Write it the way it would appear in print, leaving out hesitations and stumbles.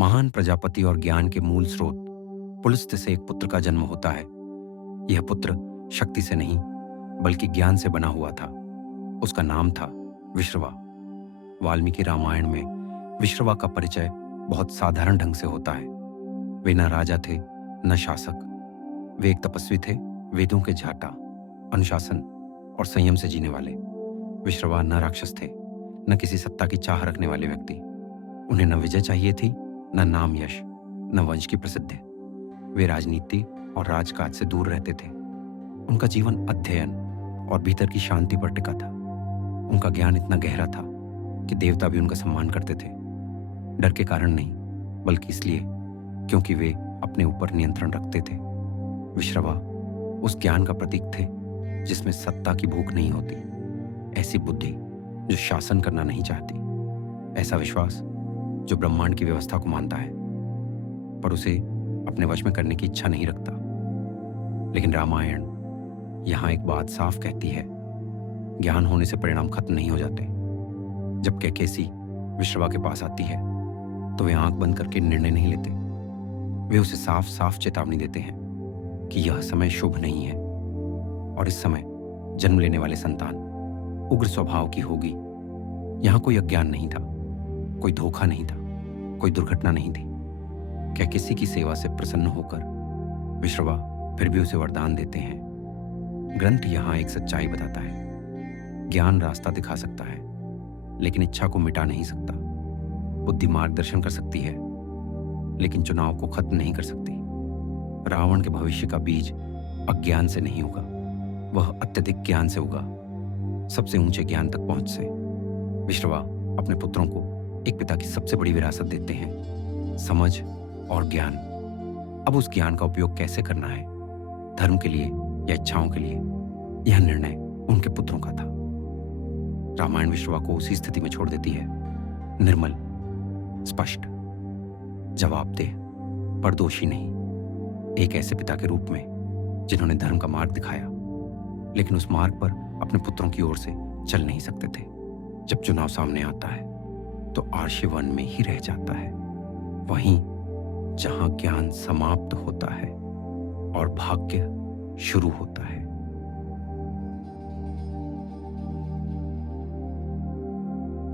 महान प्रजापति और ज्ञान के मूल स्रोत पुलस्त्य से एक पुत्र का जन्म होता है। यह पुत्र शक्ति से नहीं बल्कि ज्ञान से बना हुआ था। उसका नाम था विश्रवा। वाल्मीकि रामायण में विश्रवा का परिचय बहुत साधारण ढंग से होता है। वे न राजा थे न शासक। वे एक तपस्वी थे, वेदों के झाटा, अनुशासन और संयम से जीने वाले। विश्रवा न राक्षस थे न किसी सत्ता की चाह रखने वाले व्यक्ति। उन्हें न विजय चाहिए थी, न नाम यश, न वंश की प्रसिद्धि। वे राजनीति और राजकाज से दूर रहते थे। उनका जीवन अध्ययन और भीतर की शांति पर टिका था। उनका ज्ञान इतना गहरा था कि देवता भी उनका सम्मान करते थे। डर के कारण नहीं, बल्कि इसलिए क्योंकि वे अपने ऊपर नियंत्रण रखते थे। विश्रवा उस ज्ञान का प्रतीक थे जिसमें सत्ता की भूख नहीं होती, ऐसी बुद्धि जो शासन करना नहीं चाहती, ऐसा विश्वास जो ब्रह्मांड की व्यवस्था को मानता है पर उसे अपने वश में करने की इच्छा नहीं रखता। लेकिन रामायण यहां एक बात साफ कहती है, ज्ञान होने से परिणाम खत्म नहीं हो जाते। जब कैकेसी विश्रवा के पास आती है तो वे आंख बंद करके निर्णय नहीं लेते। वे उसे साफ साफ चेतावनी देते हैं कि यह समय शुभ नहीं है और इस समय जन्म लेने वाले संतान उग्र स्वभाव की होगी। यहां कोई अज्ञान नहीं था, कोई धोखा नहीं था, कोई दुर्घटना नहीं थी। कैकेसी की सेवा से प्रसन्न होकर विश्रवा फिर भी उसे वरदान देते हैं। ग्रंथ यहां एक सच्चाई बताता है, ज्ञान रास्ता दिखा सकता है लेकिन इच्छा को मिटा नहीं सकता। बुद्धि मार्गदर्शन कर सकती है लेकिन चुनाव को खत्म नहीं कर सकती। रावण के भविष्य का बीज अज्ञान से नहीं उगा, वह अत्यधिक ज्ञान से उगा, सबसे ऊंचे ज्ञान तक पहुंच से। विश्रवा अपने पुत्रों को एक पिता की सबसे बड़ी विरासत देते हैं, समझ और ज्ञान। अब उस ज्ञान का उपयोग कैसे करना है, धर्म के लिए या इच्छाओं के लिए, यह निर्णय उनके पुत्रों का था। रामायण विश्रवा को उसी स्थिति में छोड़ देती है, निर्मल, स्पष्ट, जवाबदेह, पर दोषी नहीं। एक ऐसे पिता के रूप में जिन्होंने धर्म का मार्ग दिखाया लेकिन उस मार्ग पर अपने पुत्रों की ओर से चल नहीं सकते थे। जब चुनाव सामने आता है तो आर्ष वन में ही रह जाता है, वहीं जहां ज्ञान समाप्त होता है और भाग्य शुरू होता है।